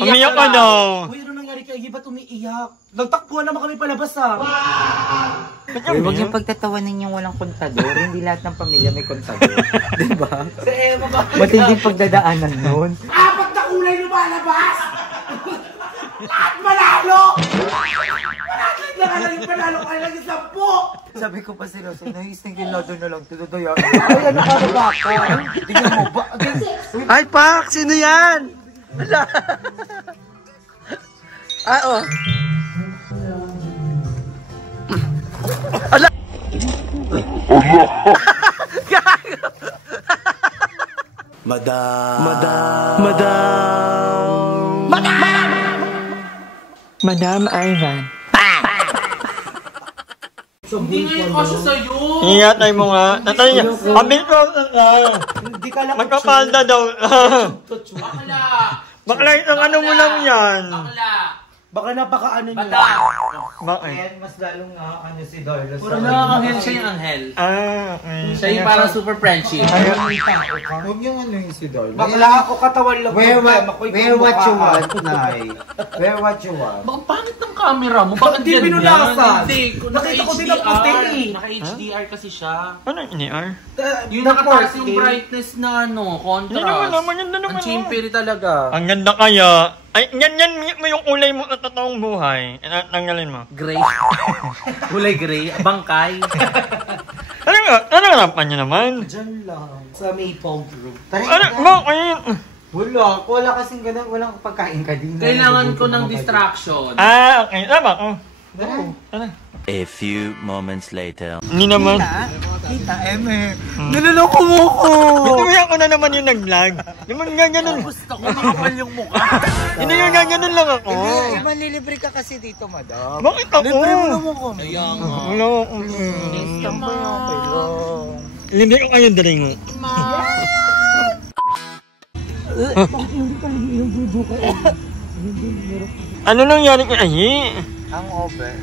Umiyak ka daw. Uy, ano nangyari kay Agi? Ba't umiiyak? Nagtakbuhan naman kami palabas Uy, huwag yung pagtatawanan yung walang kontador. Hindi lahat ng pamilya may kontador. Diba? Sa Eva ba? Matindi pagdadaanan nun. Apat na kulay lumalabas! Lahat manalo! Manakit na lang yung panalo kayo ng 10! Sabi ko pa sila, naistingin natin na lang. Tututuya. Ay, ano ka ba ako? Tingnan mo ba? Ay, Pak! Sino yan? Ala! Oh. Ala! Madam Ivan. Hindi ngayon kasi sa'yo! Ingatan mo nga. Tatay niya. Abil ko. Hindi ka lang Magpapalda daw. Bakla! Bakla isang ano mo lang yan. Bakla! Baka napaka-ano nyo. Bakit? Mas lalong ano si Darla. Puro na anghel siya yung anghel. Okay. Siya yung parang super friendship. Huwag yung ano yung si Darla. Bakla ako katawan lang. Wear what you want, Nay. Wear what you want. Baka pangit ng camera mo. Bakit Hindi ganyan? binulasan. Hindi. Nakita ko din ang puti eh. Naka-HDR kasi siya. Ano ini R? Yung nakataas yung brightness na contrast. Yan naman naman, yan naman. Ang chimpiri talaga. Ang ganda kaya. Ay, yan mo yung kulay mo sa totoong buhay. Tanggalin mo. Gray. Kulay gray. Bangkay. Ano harapan niyo naman? Diyan lang. Sa Maple Group. Ano? Bakit? Wala kasing ganun. Walang pagkain ka din. Kailangan ko ng distraction. Okay. Tama ko. Ano? A few moments later. Hindi naman. Kita, Eme. Naluloko mo ko. Bituya ko na naman yung nag-vlog. Yung mga gano'n. Gusto ko makapal yung mukha. Hindi yung gano'n lang ako. Hindi, manlilibre ka kasi dito, madam. Bakit ako? Libre mo naman ko. Kaya nga. Wala ako. Tambay ako kayo. Hindi ko kayo daring. Ano nangyari kay Ayi? Ang over.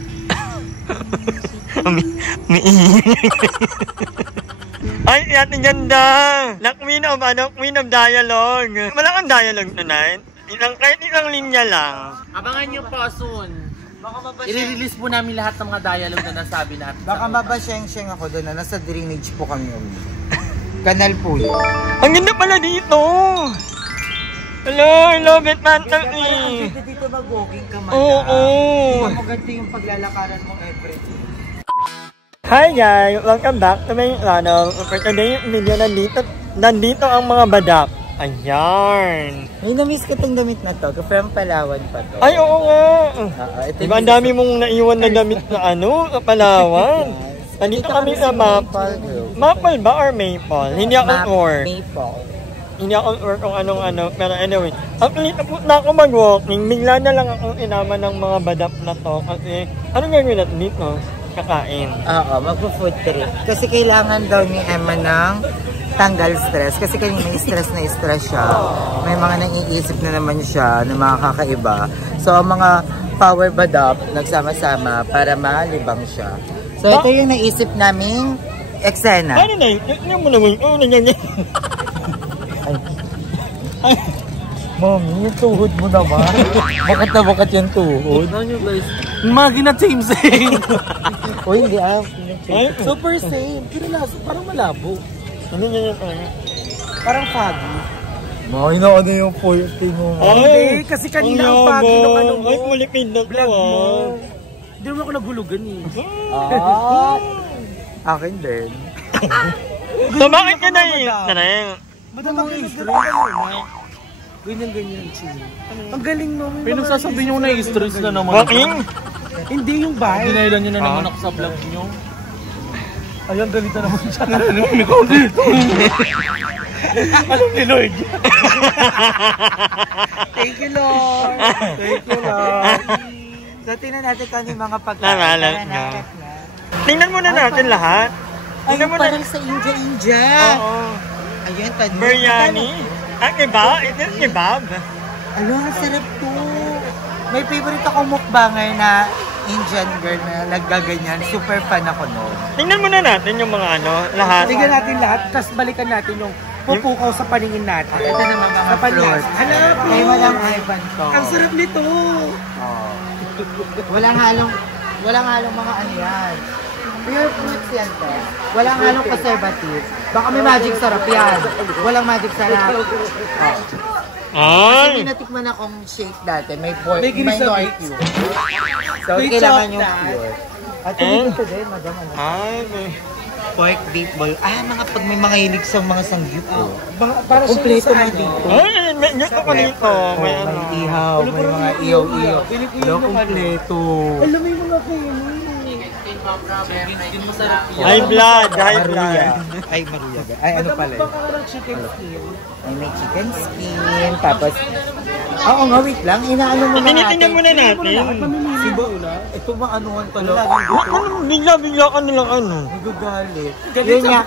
Ay, ating ganda! La Queen of, Queen of Dialogue. Wala kang dialogue tonight. Kahit isang linya lang. Abangan nyo po soon. I-release po namin lahat ng mga dialogue na nasabi natin. Baka mabasyeng-syeng ako doon na nasa drainage po kami. Kanal po yun. Ang ganda pala dito! Hello, I love it, fantasy! Dito mag-walking ka, madam. Oo! Hindi mo ganito yung paglalakaran mo everything. Hi guys! Welcome back to my channel. For today's video, nandito ang mga badap. Ayan! May na-miss ko itong damit na to. From Palawan pa to. Ay, oo nga! Ito Diba ang dami mong naiwan na damit na sa Palawan? Nandito kami sa Maple. Maple ba or Maple? Hindi ako sure. Maple. Hindi ako sure kung anong-ano. Pero anyway, actually tapos na ako mag-walking. Bigla na lang akong inama ng mga badap na to. Kasi, anong gagawin natin dito? Kakain. Oo, magpo-food trip. Kasi kailangan daw ni Emma ng tanggal stress. Kasi kanina may stress siya. May mga naiisip na naman siya na mga kakaiba. So, ang mga power badap nagsama-sama para malibang siya. So, ito yung naisip naming eksena. Ano na yun? Yung mo naman. Oo, nangyayari. Ay, Mami, yung tuhod mo naman. Bakit na bakit yung tuhod? Ano nyo guys? Magi na same. O hindi Super same. Pero parang malabo. Ano yun yung parang foggy. May na ano yung pointy mo. Ay, kasi kanina ang foggy ng ano mo. Ay, malipid na Vlog mo. ah. Hindi mo ako nagulugan eh. Akin din. So, bakit ka na Madama kayo ganyan siya. Ang galing mo. Pinagsasabi nyo na-stress na naman. Walking? Hindi yung bahay. Dinailan nyo na naman ako sa vlog nyo. Ayan, galita naman siya. Ikaw dito. Alam ni Lord. Thank you, Lord. Thank you, Lord. So, tingnan natin kung ano yung mga pagkain. Nanalat na. Tingnan muna natin lahat. Tingnan mo parang sa India. Oo. Ayun, tanong. Biryani. Kebab? Is this kebab? Ayun, ang sarap to. May favorite akong mukbanger na Indian girl na naggaganyan. Super fan ako noon. Tingnan muna natin yung mga lahat. Tingnan natin lahat, tapos balikan natin yung nagpupukaw sa paningin natin. Ito naman mga Sa panlas. fruits. Hanap! Kay Madam Ivan to. Ang sarap nito! Oh. Walang halong mga ano yan. Pure fruits yan, te. Walang halong preservative. Baka may magic sarap yan. Walang magic sarap. Oh. Kasi Ay! natikman akong shake dati. May May North grisabit. Cube. So, May kailangan chocolate. yung pure. At hindi ito din, Madam. Ano? Ay, may... Pork beef ball. Mga pag may mga hilig sa mga sangyup ko. Para siya Kompleto sa na ano. dito. Ay, may nito ko dito. May ano. May ihaw, may mga iyo-iyo. Pilipino Hello, kompleto. Alam mo yung mga kainin. High blood, high blood. Maruya. Ay, maruya. Ay, ano pala yun? Baka ng chicken skin. Ay, may chicken skin. Tapos, oo nga, wait lang. Inaano mo na Tinitingnan muna natin. Si ba? Ito ba anuhan pala? Ano, bigla ka nilang ano. Nagagalit. Yun nga,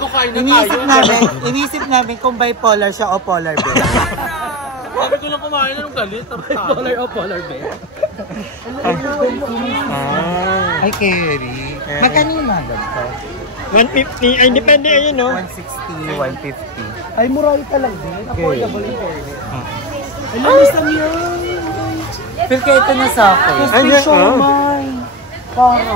inisip namin kung bipolar siya o polar bear. Sabi ko lang kumain na ng galit. Polar o polar bear. Ay, Kerry. Magkano yung mga ganito? 150, ay depende ayun no. 160, 150. Ay, murali talaga din. Affordable in fairness. Ay, lang yun. Feel ka ito na sa akin. Ay, May siomay. Para.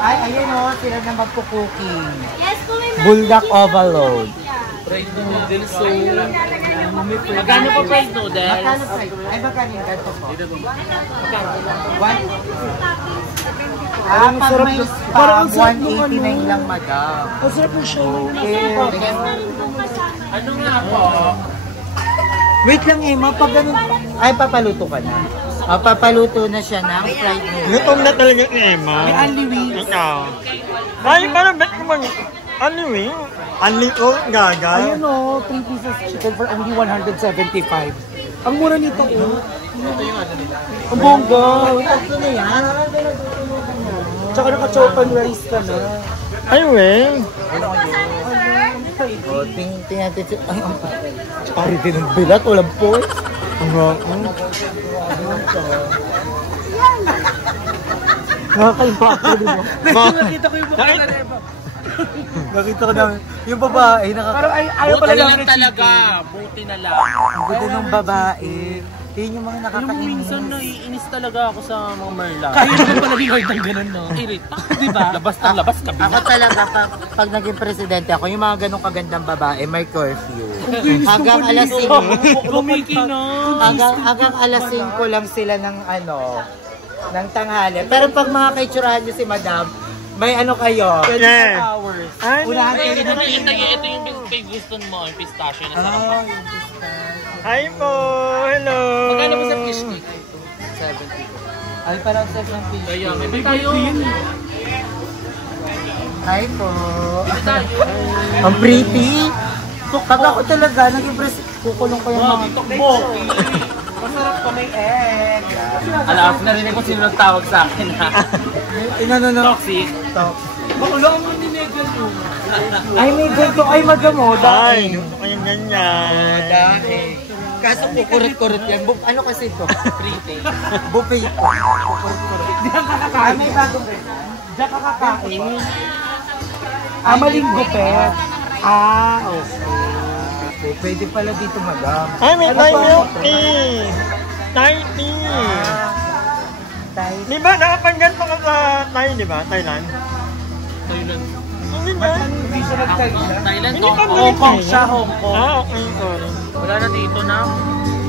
Ay, ayun o. Sila na magpo-cooking. Yes, po may Bulldog overload. Fried noodles. So, magkano pa fried noodles? Magkano price? Ay, magkano yung ganito po? One? Ang pag sarap may na- spam, parang ang sarap nung 189 ano. lang, madam. Ang sarap yung siomay. Okay. Ano nga po? Wait lang, Emma. Pag ganun... Ay, papaluto ka na. Papaluto na siya ng fried noodles. Lutom na talaga ni Emma. May only wings. Ikaw. Ay, parang bet ko bang... Only wing? Only all gaga? Ayan o, 3 pieces chicken for only 175. Ang mura nito o. Ang bongga. Tatlo na yan. Tsaka naka-chopan rice ka na. Ay, wing. O, tingnan natin si... Ay, ang... Pari din ng bilat. Walang pork. Ang rako. Nakakaiba ako, di ba? Nakita ko yung mga kaneba. Nakita ko namin. Yung babae, Parang ayaw pala lang talaga. Buti na lang. Ang ganda ng babae. Yun yung mga Yung nakakainis. minsan naiinis talaga ako sa mga Merla. Kaya naman pala ni Lord ng ganun, no? Irita, di ba? Labas ng labas ka Ako talaga, pag naging presidente ako, yung mga ganong kagandang babae, may curfew. Hanggang alas 5. Gumiki na. Hanggang alas 5 lang sila ng ano, ng tanghali. Pero pag mga kaitsurahan nyo si Madam, may ano kayo? Yeah. Hours. Ay, Unahan kayo Ito ng yung gusto mo, yung pistachio na sarap. Hi po. Hello. Magkano mo sa fish cake? 70. Ay, parang set ng fish. Kaya may tayo. Hi po. Ang pretty. Pag ako talaga, naging kukulong ko yung mga... Masarap pa may egg. Alam, narinig ko sino nagtawag sa akin ha. Inano na. Toxic. Makulang mo ni Megan mo. Ay, may ganito. Ay, Madam, oh, Ay, dahil. gusto ko yung ganyan. Dahil. Kaso kukurot-kurot yan. Ano kasi ito? Pretty. Buffet ito. Diyan ka Ay, kakain. may bagong ganyan. Diyan ka kakain. Maling gupet. Okay. Pwede pala dito, Madam. Ay, may Ano Thai pa? milk tea. Thai tea. Thai. Di ba, nakapangganto ka sa Thai, di ba? Thailand? Thailand. Hindi ba? Hindi siya nagkailan. Thailand, Hindi pa Hong Kong bumili. siya, Hong Kong. Ah, okay, sorry. Wala na dito na.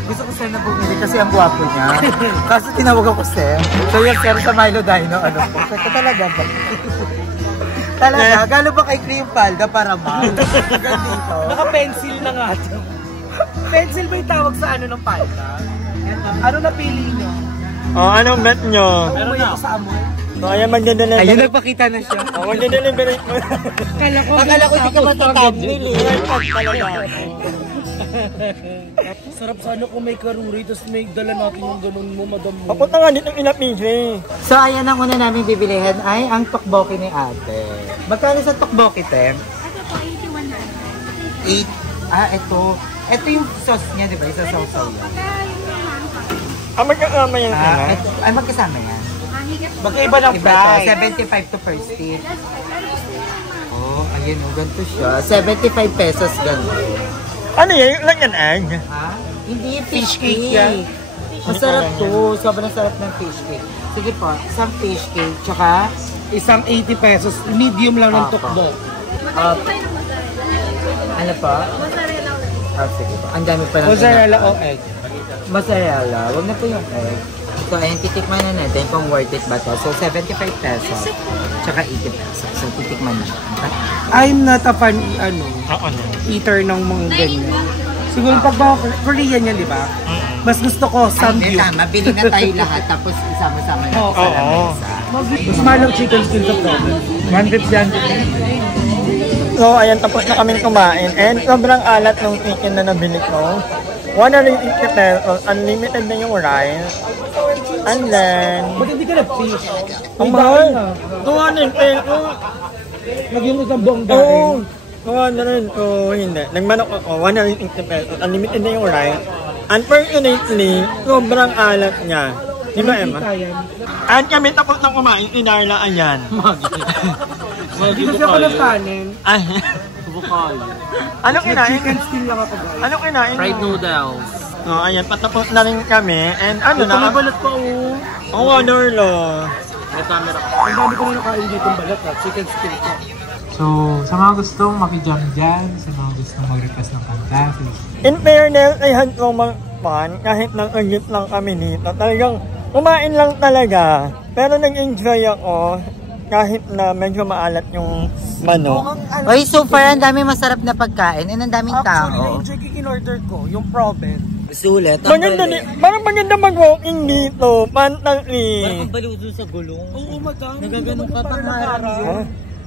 Gusto ko sana bumili kasi ang gwapo niya. Kaso tinawag ako Sir. So yung Sir sa Milo Dino, ano po? Sir, talaga ba? Talaga? Galo ba kay Cream Palda para mal? Ganito. Naka-pencil na nga. Pencil ba yung tawag sa ano ng palda? Ano napili niyo? Oh, anong bet nyo? Umuwi ako sa amoy. So, ayan, magdadala. Ayun, nagpakita na siya. Oh, magdadeliberate mo. Akala ko hindi ka matatabnil eh. Sarap sana kung may karuri, tapos may dala natin yung ganun mo, madam mo. Papunta nga dito ng Ilapise. So ayan ang una namin bibilihin ay ang tokboki ni ate. Magkano sa tokboki, Tem? Ito po, 8100. 8. Ito. Ito yung sauce niya, di ba? Isa sauce yan. Pagka yung mga Magkakama yan sila. Ay, magkasama yan. higit po. Magkaiba ng Iba to, price. 75 to per stick. Yes, pero gusto niyo naman. Oh, ayan. Yun, ganito siya. 75 pesos ganito. Ano yan? Lang yan, egg? Ha? Hindi yung fish cake cake. yan. Masarap to. Sobrang sarap ng fish cake. Sige po, isang fish cake, tsaka Isang 80 pesos. Medium lang ng Apo. tukbo. ano pa? Sige po. Ang dami pa lang. Mozzarella o egg. Mozzarella. Huwag na po yung egg. So, ayun, titikman na natin kung worth it ba to. So, 75 pesos. Tsaka 80 pesos. So, titikman na. Okay? I'm not a fan, Oo na. eater ng mga ganyan. Siguro pag mga Korean yan, di ba? Mas gusto ko Hindi, samgyup. tama. Bili na tayo lahat. Tapos, isama-sama na Oo. sa lamesa. Mas mahal ang chicken skin sa province. 150 yan. So, ayan, tapos na kaming kumain. And sobrang alat ng chicken na nabili ko. 180 pesos. Unlimited na yung rice. And then, Ba't hindi ka nag-fish? ang mahal. 200 pesos. Nagyong isang buong Oo. daing. Oo, na rin. Oo, hindi. Nagmanok ako. 180 pesos. Unlimited na yung rice. Unfortunately, sobrang alat niya. Di ba, Emma? And kami tapos na kumain. Inarla, ayan. Hindi kasi ako nagkanin. Ay. Bukal. Anong kinain? Chicken skin lang ako guys. Anong kinain? Fried noodles. Oh, ayan, patapos na rin kami. And ano na? Tumabalot pa oh. Ang Waterlo. May camera ko. Ang dami ko na nakain dito ng balat ha. Chicken skin ko. So, sa mga gustong makijam dyan, sa mga gustong mag-request ng kanta, In fairness, ay handsome mga fan. Kahit nag-agit lang kami dito. Talagang kumain lang talaga. Pero nag-enjoy ako. Kahit na medyo maalat yung manok. Oy, so far, ang dami masarap na pagkain. And ang daming Actually, tao. yung chicken in-order ko, yung province. Sulit. Maganda parang maganda mag-walking dito. Pantalli. Parang baludo sa gulong. Oo, madami. Nagaganong ka pang Ha?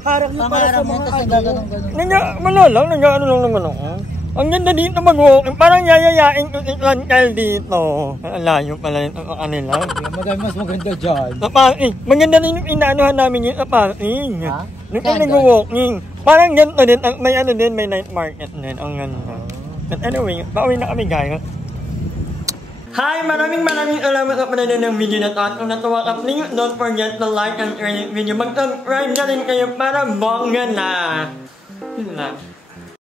Harang yung para sa mga ano. Nag-ano lang naman ako. Ang ganda dito mag-walking. Parang yayayain ko si Chantal dito. Ang layo pala rin ang kanila. Madami mas maganda dyan. Sa parking. Maganda rin yung inaanuhan namin yung sa parking. Ha? Yung nag-walking. Parang ganito din. May ano din, may night market din. Ang ganda. But anyway, pauwi na kami guys. Hi! Maraming salamat sa panonood ng video na to. At kung natuwa ka, please don't forget to like and share this video. Mag-subscribe na rin kayo para bongga na. Yun na.